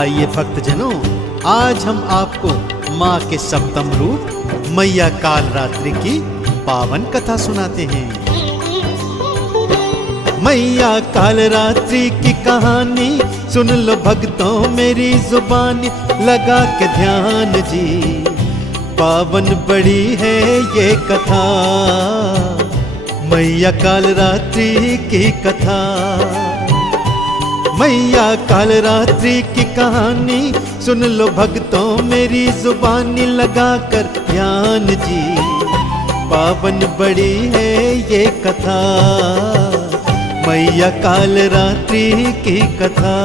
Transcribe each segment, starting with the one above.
आइए भक्तजनों, आज हम आपको माँ के सप्तम रूप मैया कालरात्रि की पावन कथा सुनाते हैं। मैया कालरात्रि की कहानी सुन लो भक्तों, मेरी जुबानी लगा के ध्यान जी। पावन बड़ी है ये कथा, मैया कालरात्रि की कथा। मैया कालरात्रि की कहानी सुन लो भक्तों, मेरी जुबानी लगा कर ध्यान जी। पावन बड़ी है ये कथा, मैया कालरात्रि की कथा।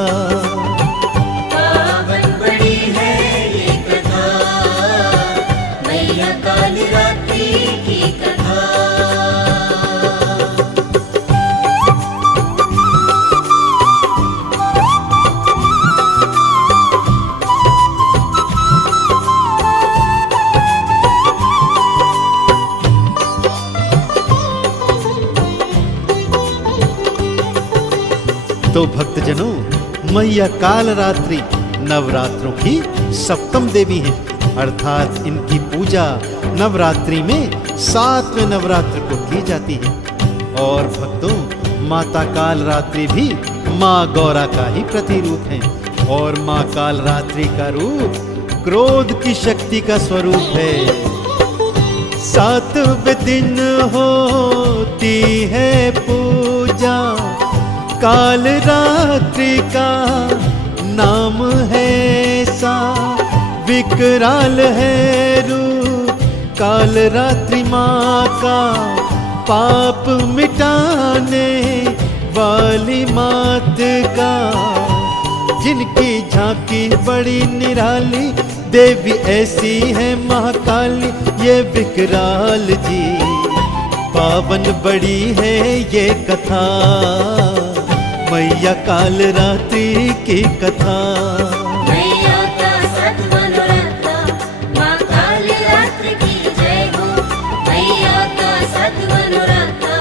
पावन बड़ी है ये कथा, मैया कालरात्रि की कथा। तो भक्तजनों, मैया कालरात्रि नवरात्रों की सप्तम देवी हैं, अर्थात इनकी पूजा नवरात्रि में 7वें नवरात्र को की जाती है। और भक्तों, माता कालरात्रि भी माँ गौरा का ही प्रतिरूप है। और माँ कालरात्रि का रूप क्रोध की शक्ति का स्वरूप है। 7वें दिन होती है पूजा, कालरात्रि का नाम है सा। विकराल है रूप कालरात्रि माँ का, पाप मिटाने वाली मात का। जिनकी झांकी बड़ी निराली, देवी ऐसी है महाकाली ये विकराल जी। पावन बड़ी है ये कथा, मैया कालरात्रि की कथा। मैया का सद्मनोरथा, माँ कालरात्रि की जय हो। मैया का सद्मनोरथा,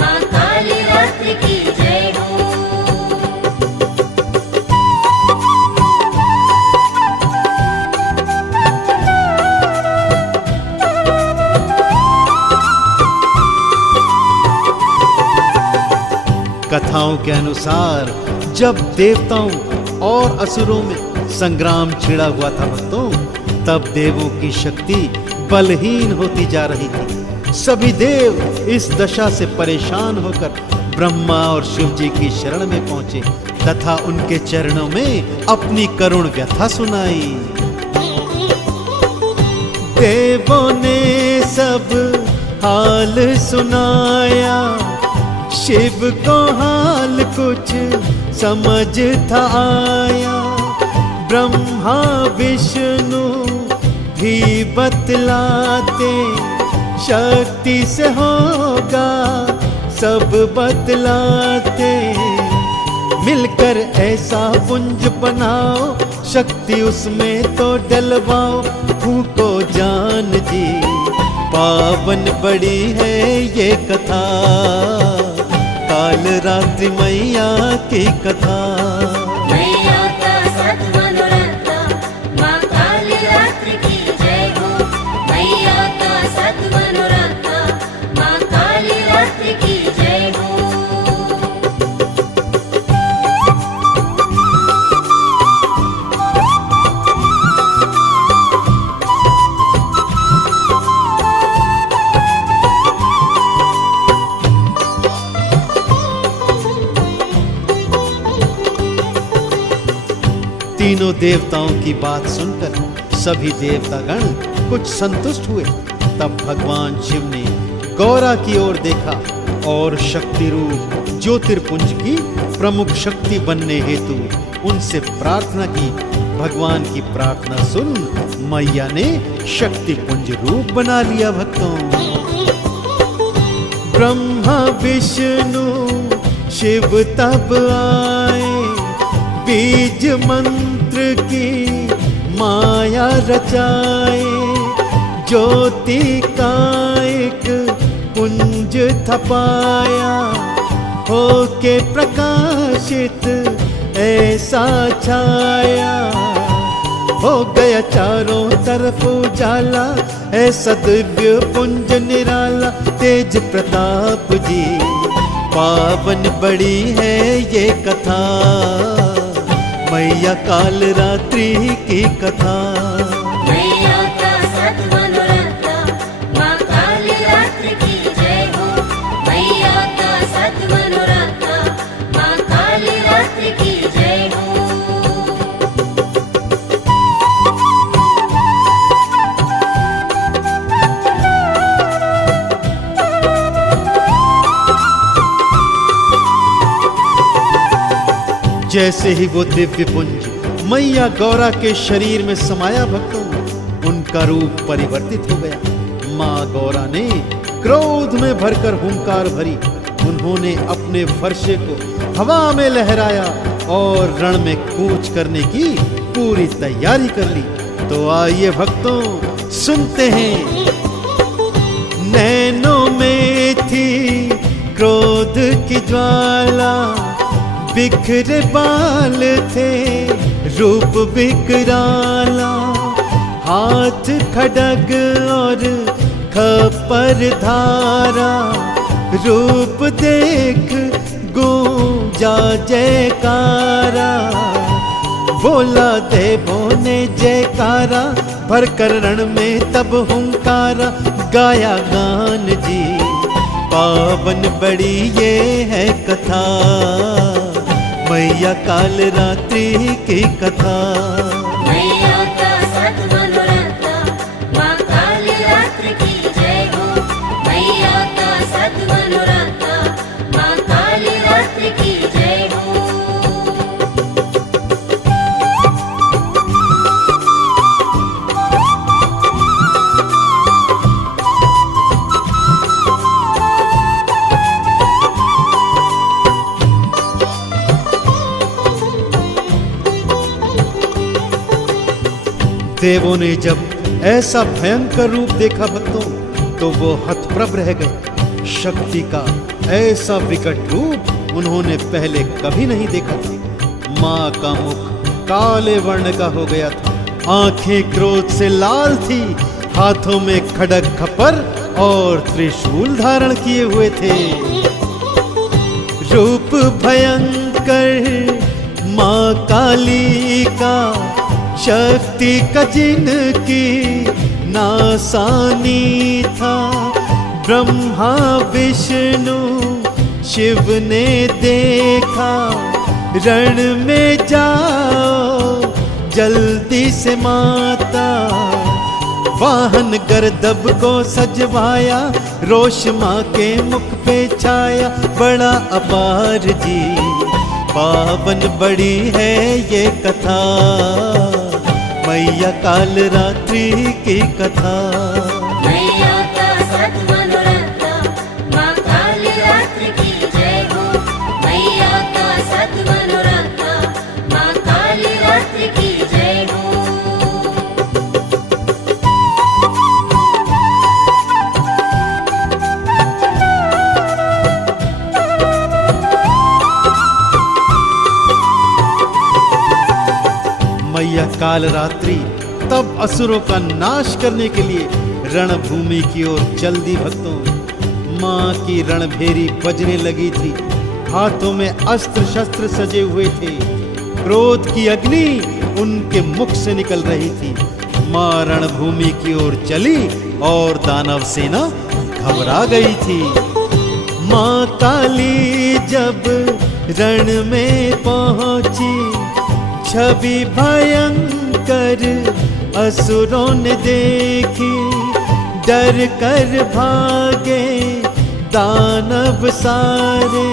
माँ कालरात्रि की जय हो। कथाओं के अनुसार जब देवताओं और असुरों में संग्राम छिड़ा हुआ था भक्तों, तब देवों की शक्ति बलहीन होती जा रही थी। सभी देव इस दशा से परेशान होकर ब्रह्मा और शिव जी की शरण में पहुंचे तथा उनके चरणों में अपनी करुण व्यथा सुनाई। देवों ने सब हाल सुनाया, शिव को हाल कुछ समझ था आया। ब्रह्मा विष्णु भी बतलाते, शक्ति से होगा सब बतलाते। मिलकर ऐसा पुंज बनाओ, शक्ति उसमें तो डलवाओ। फूको जान जी, पावन बड़ी है ये कथा, कालरात्रि मैया की कथा। मैया का सद्मनोरथा, माँ कालरात्रि की जय हो। मैया का सद्मनोरथा, माँ कालरात्रि की जय हो। तीनों देवताओं की बात सुनकर सभी देवतागण कुछ संतुष्ट हुए। तब भगवान शिव ने गौरा की ओर देखा और शक्ति रूप ज्योतिर्पुंज की प्रमुख शक्ति बनने हेतु उनसे प्रार्थना की। भगवान की प्रार्थना सुन मैया ने शक्ति पुंज रूप बना लिया भक्तों। ब्रह्मा विष्णु शिव तब आए, बीज मंत्र की माया रचाए। ज्योति का एक पुंज थपाया, होके प्रकाशित ऐसा छाया, हो गया चारों तरफ उजाला, ऐसा दिव्य पुंज निराला तेज प्रताप जी। पावन बड़ी है ये कथा, मैया काल रात्रि की कथा। मैया का सत मनोरथ, माँ काली रात्रि की जय हो। मैया का सत मनोरथ, माँ काली रात्रि की जय हो। जैसे ही वो दिव्य पुंज मैया गौरा के शरीर में समाया भक्तों, उनका रूप परिवर्तित हो गया। माँ गौरा ने क्रोध में भरकर हुंकार भरी। उन्होंने अपने फरसे को हवा में लहराया और रण में कूच करने की पूरी तैयारी कर ली। तो आइए भक्तों सुनते हैं। नैनों में थी क्रोध की ज्वाला, बिखरे बाल थे रूप विकराला, हाथ खड्ग और खपर धारा, रूप देख गूंजा जयकारा। बोला देवों ने जयकारा, भरकर रण में तब हुंकारा, गाया गान जी पावन बड़ी ये है कथा, मैया काल रात्रि की कथा। मैया का सत मनोरथ, माँ काली रात्रि की जय हो। मैया का सत मनोरथ, माँ काली रात्रि की जय हो। देवों ने जब ऐसा भयंकर रूप देखा भक्तों, तो वो हतप्रभ रह गए। शक्ति का ऐसा विकट रूप उन्होंने पहले कभी नहीं देखा था। माँ का मुख काले वर्ण का हो गया था, आंखें क्रोध से लाल थी, हाथों में खड्ग खपर और त्रिशूल धारण किए हुए थे। रूप भयंकर माँ काली का, शक्ति का जिनकी नासानी था। ब्रह्मा विष्णु शिव ने देखा, रण में जाओ जल्दी से माता। वाहन गर्दभ को सजवाया, रोश माँ के मुख पे छाया, बड़ा अपार जी पावन बड़ी है ये कथा, मैया काल रात्रि की कथा। मैया का सत मनोरथ, माँ काली रात्रि की जय हो। मैया का सत मनोरथ, माँ काली रात्रि की जय हो। मैया काल रात्रि तब असुरों का नाश करने के लिए रणभूमि की ओर चल दी भक्तों। माँ की रणभेरी बजने लगी थी, हाथों में अस्त्र शस्त्र सजे हुए थे, क्रोध की अग्नि उनके मुख से निकल रही थी। माँ रणभूमि की ओर चली और दानव सेना घबरा गई थी। माँ काली जब रण में पहुंची, छवि भयंकर असुरों ने देखी, डर कर भागे दानव सारे,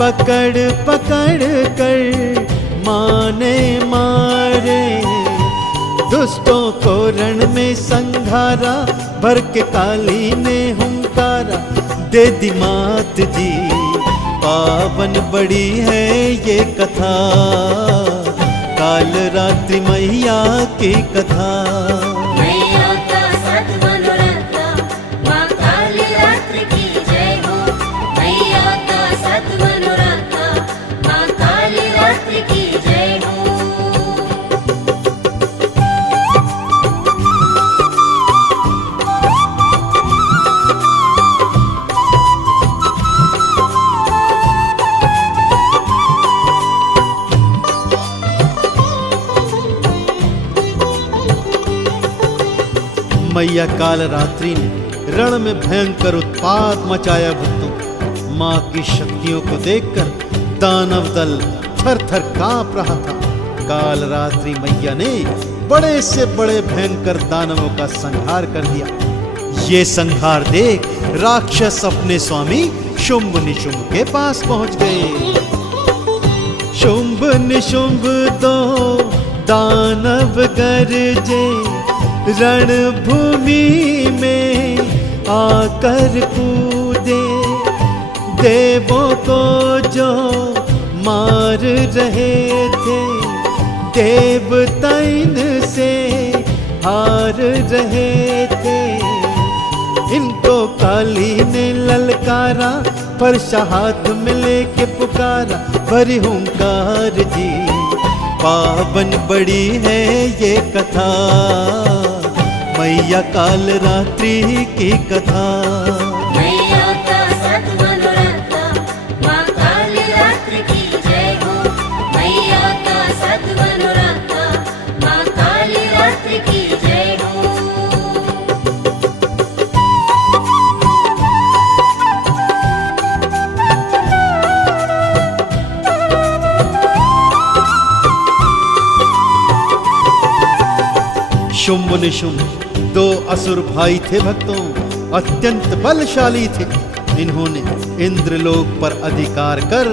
पकड़ पकड़ कर माने मारे। दुष्टों को रण में संघारा, भर के काली ने हुंकारा, दे दी मात जी पावन बड़ी है ये कथा, काल रात्रि मैया की कथा। मैया का सत मनोरथ, माँ काली रात्रि की जय हो। मैया का सत मनोरथ, माँ काली रात्रि मैया कालरात्रि ने रण में भयंकर उत्पात मचाया भक्तों। माँ की शक्तियों को देखकर दानव दल थर थर कांप रहा था। कालरात्रि मैया ने बड़े से बड़े भयंकर दानवों का संहार कर दिया। ये संहार देख राक्षस अपने स्वामी शुंभ निशुंभ के पास पहुंच गए। शुंभ निशुंभ दो दानव गरजे, रणभूमि में आकर कूदे। देवों को जो मार रहे थे, देवता इनसे हार रहे थे। इनको काली ने ललकारा, फरसा हाथ में लेके पुकारा, भरी हुंकार जी। पावन बड़ी है ये कथा, मैया कालरात्रि की कथा। मैया का सत मनोरथा, माँ कालरात्रि की जय हो। मैया का सत मनोरथा, माँ कालरात्रि की जय हो। शुंभ निशुंभ दो असुर भाई थे भक्तों, अत्यंत बलशाली थे। इन्होंने इंद्रलोक पर अधिकार कर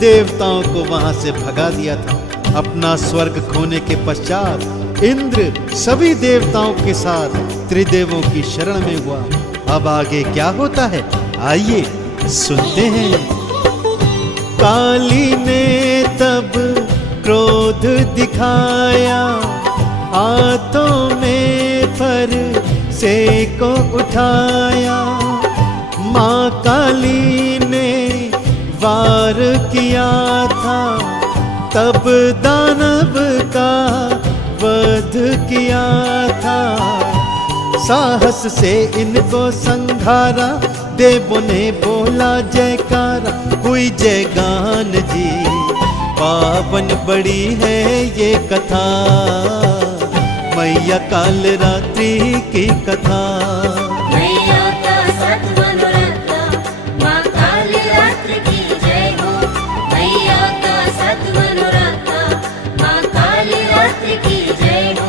देवताओं को वहां से भगा दिया था। अपना स्वर्ग खोने के पश्चात इंद्र सभी देवताओं के साथ त्रिदेवों की शरण में हुआ। अब आगे क्या होता है, आइए सुनते हैं। काली ने तब क्रोध दिखाया, हाथों में फर से को उठाया। माँ काली ने वार किया था, तब दानव का वध किया था। साहस से इनको संघारा, देवों ने बोला जयकारा, हुई जय गान जी। पावन बड़ी है ये कथा, मैया कालरात्रि की कथा। मैया का सत मनोरथा, माँ कालरात्रि की जय हो। मैया का सत मनोरथा, माँ कालरात्रि की जय हो।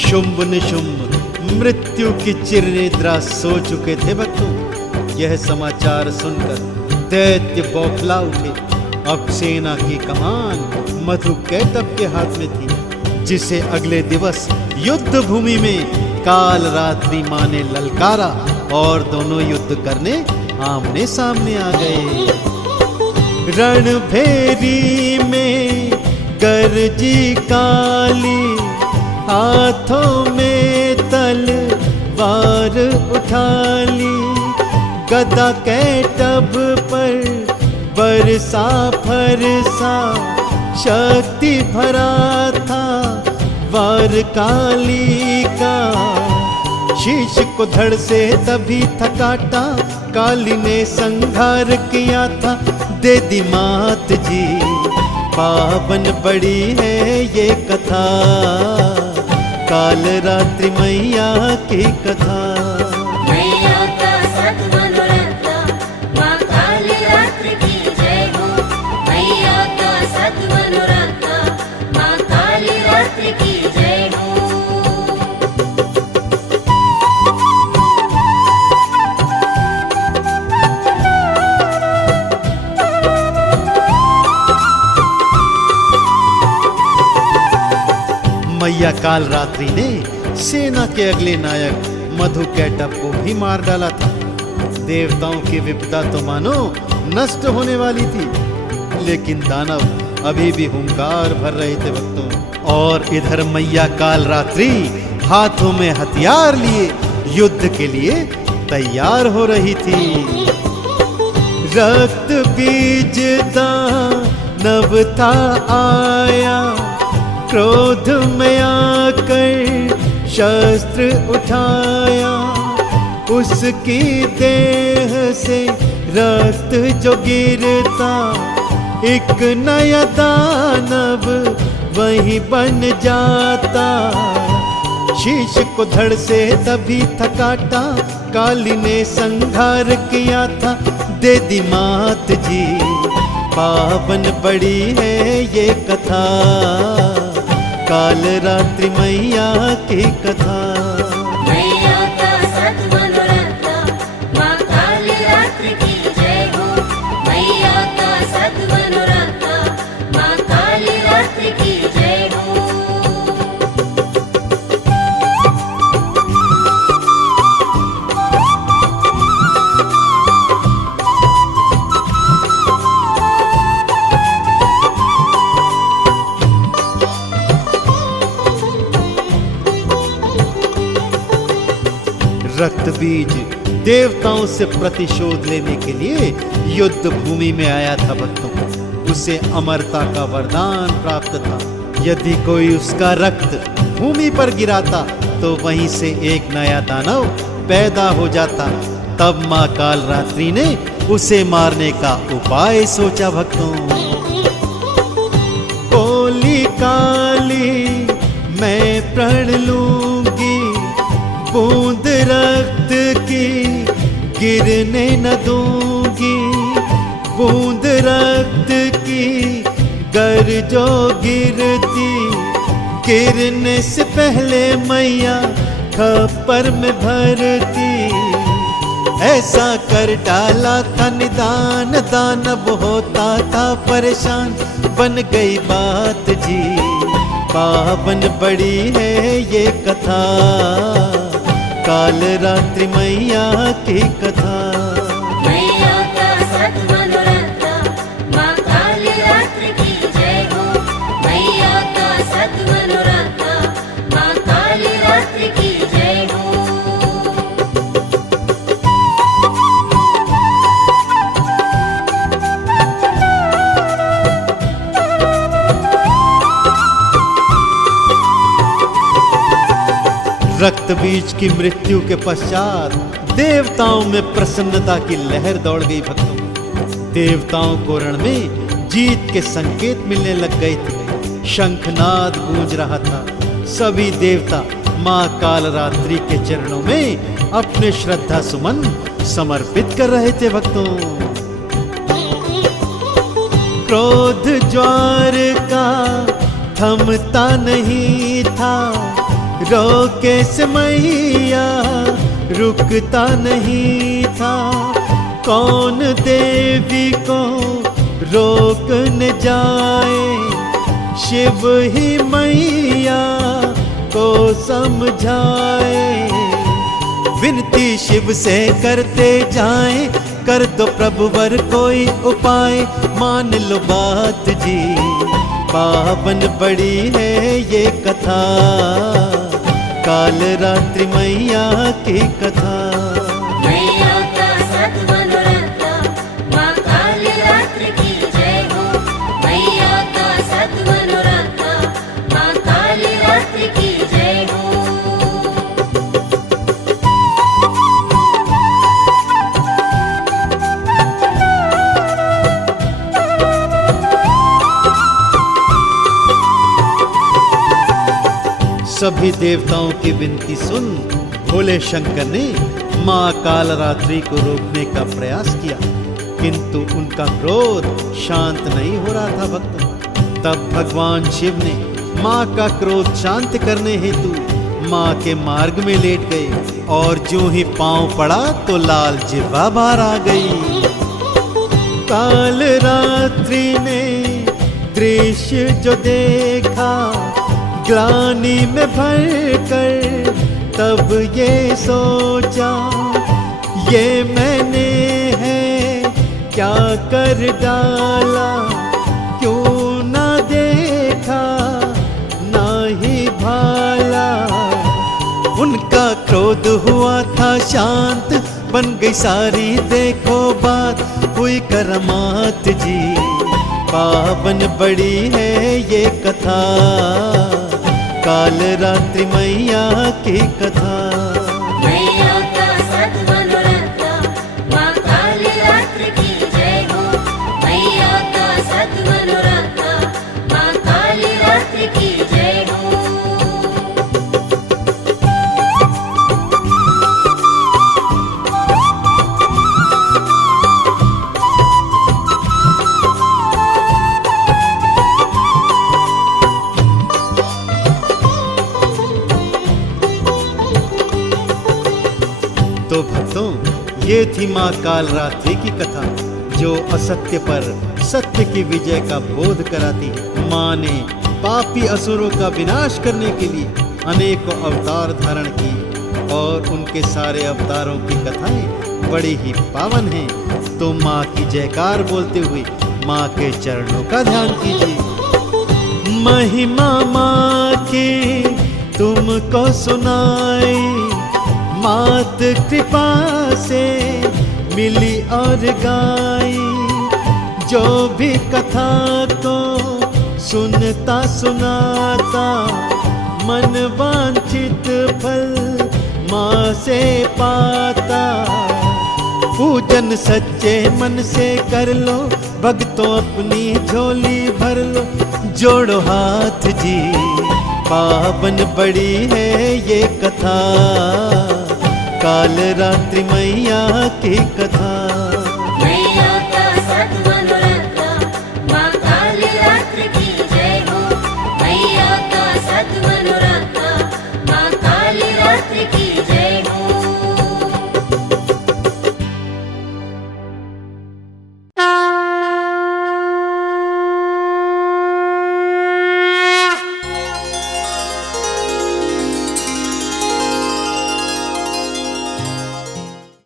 शुंभ निशुंभ मृत्यु की चिरनिद्रा सो चुके थे भक्तों। यह समाचार सुनकर दैत्य बौखला उठे। अब सेना की कमान मधु कैटब के हाथ में थी, जिसे अगले दिवस युद्ध भूमि में कालरात्रि माँ ने ललकारा और दोनों युद्ध करने आमने सामने आ गए। रणभेरी में गरजी काली, हाथों में तलवार उठा ली। गदा कैटब पर बरसा फरसा, शक्ति भरा था वार काली का। शीश को धड़ से तभी था काटा, काली ने संहार किया था, दे दी मात जी। पावन बड़ी है ये कथा, कालरात्रि मैया की कथा। मैया का सत मनोरथा, माँ कालरात्रि की जय हो। मैया का सत मनोरथा, माँ कालरात्रि की जय हो। मैया कालरात्रि ने सेना के अगले नायक मधु कैटब को भी मार डाला था। देवताओं की विपदा तो मानो नष्ट होने वाली थी, लेकिन दानव अभी भी हुंकार भर रहे थे भक्तों। और इधर मैया कालरात्रि हाथों में हथियार लिए युद्ध के लिए तैयार हो रही थी। रक्त बीज दानव था आया, क्रोध में आकर शस्त्र उठाया, उसकी देह से रक्त जो गिरता, एक नया दानव वही बन जाता। शीश को धड़ से तभी थकाटा, काली ने संहार किया था। दे दी मात जी, पावन बड़ी है ये कथा, काल रात्रि मैया की कथा। मैया का सत मनोरथा, माँ काली रात्रि की जय हो। मैया का सत मनोरथा, माँ काली रात्रि की जय हो। रक्त बीज देवताओं से प्रतिशोध लेने के लिए युद्ध भूमि में आया था भक्तों। उसे अमरता का वरदान प्राप्त था। यदि कोई उसका रक्त भूमि पर गिराता तो वहीं से एक नया दानव पैदा हो जाता। तब माँ काल रात्रि ने उसे मारने का उपाय सोचा भक्तों। बोली काली मैं प्रण लूंगी, बूंद रक्त की गिरने न दूंगी। बूंद रक्त की गर जो गिरती, गिरने से पहले मैया खप्पर में भरती। ऐसा कर डाला था निदान, दानव होता था परेशान। बन गई बात जी, पावन बड़ी है ये कथा, काल रात्रि मैया की कथा। मैया का सत मनोरथा, माँ काली रात्रि की जय हो। मैया का सत मनोरथा, माँ काली रात्रि की जय हो। रक्त बीज की मृत्यु के पश्चात देवताओं में प्रसन्नता की लहर दौड़ गई भक्तों। देवताओं को रण में जीत के संकेत मिलने लग गए थे। शंखनाद गूंज रहा था। सभी देवता माँ काल रात्रि के चरणों में अपने श्रद्धा सुमन समर्पित कर रहे थे भक्तों। क्रोध ज्वार का थमता नहीं था, रोके से मैया रुकता नहीं था। कौन देवी को रोकने जाए, शिव ही मैया को समझाए। विनती शिव से करते जाएं, कर दो प्रभुवर कोई उपाय। मान लो बात जी, पावन बड़ी है ये कथा, काल रात्रि मैया की कथा। मैया का सत मनोरथा, माँ काली रात्रि की जय हो। मैया का सत मनोरथा, माँ काली रात्रि की जय हो। सभी देवताओं की विनती सुन भोले शंकर ने माँ काल रात्रि को रोकने का प्रयास किया, किंतु उनका क्रोध शांत नहीं हो रहा था भक्तों। तब भगवान शिव ने माँ का क्रोध शांत करने हेतु माँ के मार्ग में लेट गए, और जो ही पांव पड़ा तो लाल जिह्वा बाहर आ गई। काल रात्रि ने दृश्य जो देखा, ग्लानि में भरकर तब ये सोचा, ये मैंने है क्या कर डाला। क्यों ना देखा ना ही भाला। उनका क्रोध हुआ था शांत, बन गई सारी देखो बात। हुई करमात जी, पावन बड़ी है ये कथा, काल रात्रि मैया की कथा। मैया का सत मनोरथा, माँ काली रात्रि की जय हो। मैया का सत मनोरथा, माँ काली रात्रि की जय हो। तो भक्तों, ये थी माँ कालरात्रि की कथा, जो असत्य पर सत्य की विजय का बोध कराती है। माँ ने पापी असुरों का विनाश करने के लिए अनेकों अवतार धारण किए और उनके सारे अवतारों की कथाएं बड़ी ही पावन हैं। तो माँ की जयकार बोलते हुए माँ के चरणों का ध्यान कीजिए। महिमा माँ की तुमको सुनाए, मात कृपा से मिली और गाई। जो भी कथा को सुनता सुनाता, मन वांछित फल माँ से पाता। पूजन सच्चे मन से कर लो, भक्तों अपनी झोली भर लो। जोड़ो हाथ जी, पावन बड़ी है ये कथा, काल रात्रि मैया की कथा। मैया का सत मनोरथा, माँ काली रात्रि की जय हो। मैया का सत मनोरथा, माँ काली रात्रि की जय हो।